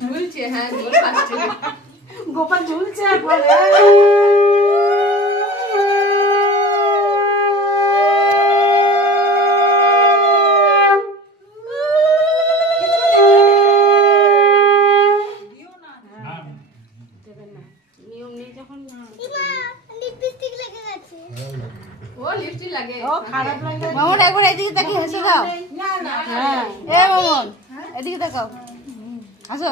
ঝুলছে, হ্যাঁ ঝুল খাচ্ছে। গোপাল ঝুলছে এখন। নিয়ম নেই যখন লিপস্টিক লেগে গেছে। ও লিপস্টিক লাগে। ও খারাপ লাগে। মামুন একবার এদিকে তাকিয়ে হেসে দাও। না না হ্যাঁ এ মামুন এদিকে তাকাও, হাসো।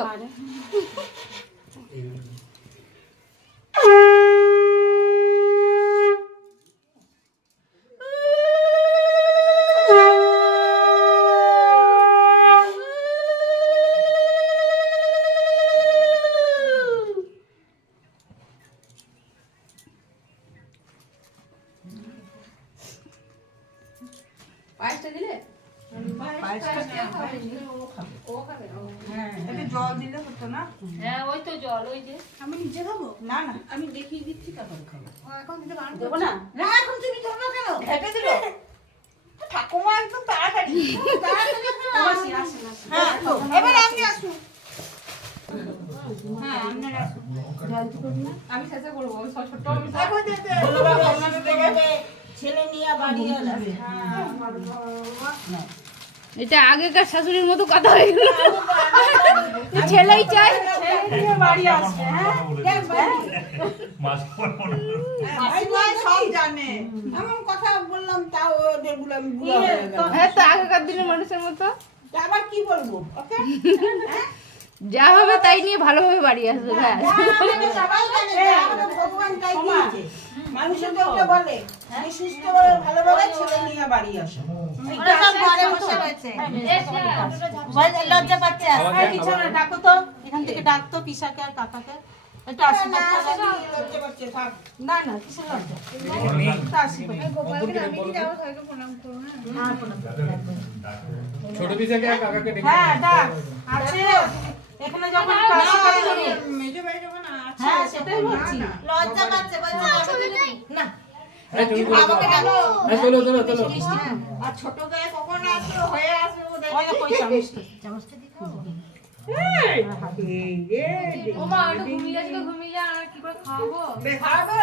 পায়েসটা দিলে? জল দিলে হতো না? হ্যাঁ ওই তো জল, ওই যে আমি নিজে খাবো? না না আমি দেখিয়ে দিচ্ছি তারপর খাবো। এখন দিতে বারণ দেবো না? না এখন তুমি ধরো কেন? ঘেটে দিল ঠাকুমা একদম তাড়াতাড়ি আসি আসি। হ্যাঁ এবার আমি আসু। হ্যাঁ আপনারা আসুন। জলদি করুন না। আমি শেষে করবো, ওই ছোট ছেলে নিয়ে বাড়ি আসবে। এটা আগেকার শাশুড়ির মতো কথা হয়ে গেল। ছেলেই চাই ছেলে নিয়ে বাড়ি আসবে। হ্যাঁ সব জানে। এমন কথা বললাম তাও ওদেরগুলো আমি বুড়া হয়ে গেলাম। হ্যাঁ তো আগেকার দিনের মানুষের মতো আবার কি বলবো ওকে? যা হবে তাই নিয়ে ভালোভাবে বাড়ি আসবে। হ্যাঁ সবাই জানে যে আমাদের ভগবান তাই দিয়েছে। মানুষের ওটা বলে যে সুস্থ ভালোভাবে ছেলে নিয়ে বাড়ি আসে। ওরা সব ঘরে বসে রয়েছে, লজ্জা পাচ্ছে। পিছনে ডাকো তো, এখান থেকে ডাকতো পিসাকে আর কাকাকে। একটু আশীর্বাদ করো। লজ্জা পাচ্ছে থাক। না না কিসের লজ্জা? একটু আশীর্বাদ। ছোট পিসাকে আর কাকাকে ডেকে হ্যাঁ ডাক আছে এখানে যখন আশীর্বাদ করি মেজো ভাই যখন আছে। হ্যাঁ সেটাই বলছি। লজ্জা পাচ্ছে না। এই চলো চলো চলো। আর ছোট গায়ে কখন আসবে হয়ে আসবে বোধহয়। ওই কই চামচটা চামচটা দিখাও। ওমা একটু ঘুমিয়ে যাচ্ছে, ঘুমিয়ে যা, আর কি করে খাওয়াবো? খাবে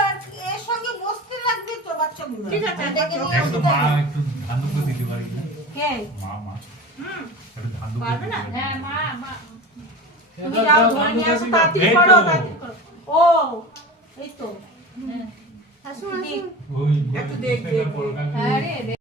এর সঙ্গে বসতে লাগবে তো বাচ্চাগুলো। ঠিক আছে ডেকে নিয়ে একটু মা একটু ধান দুটো দিতে পারি না? কে মা মা হুম একটু ধান দুটো পারবে না? হ্যাঁ মা মা তুমি যাও ধরে নিয়ে আসো তাড়াতাড়ি এই তো। করো তাড়াতাড়ি করো। ও এই তো আসুন আসুন। ওই একটু দেখ, দেখ, দেখ। হ্যাঁ রে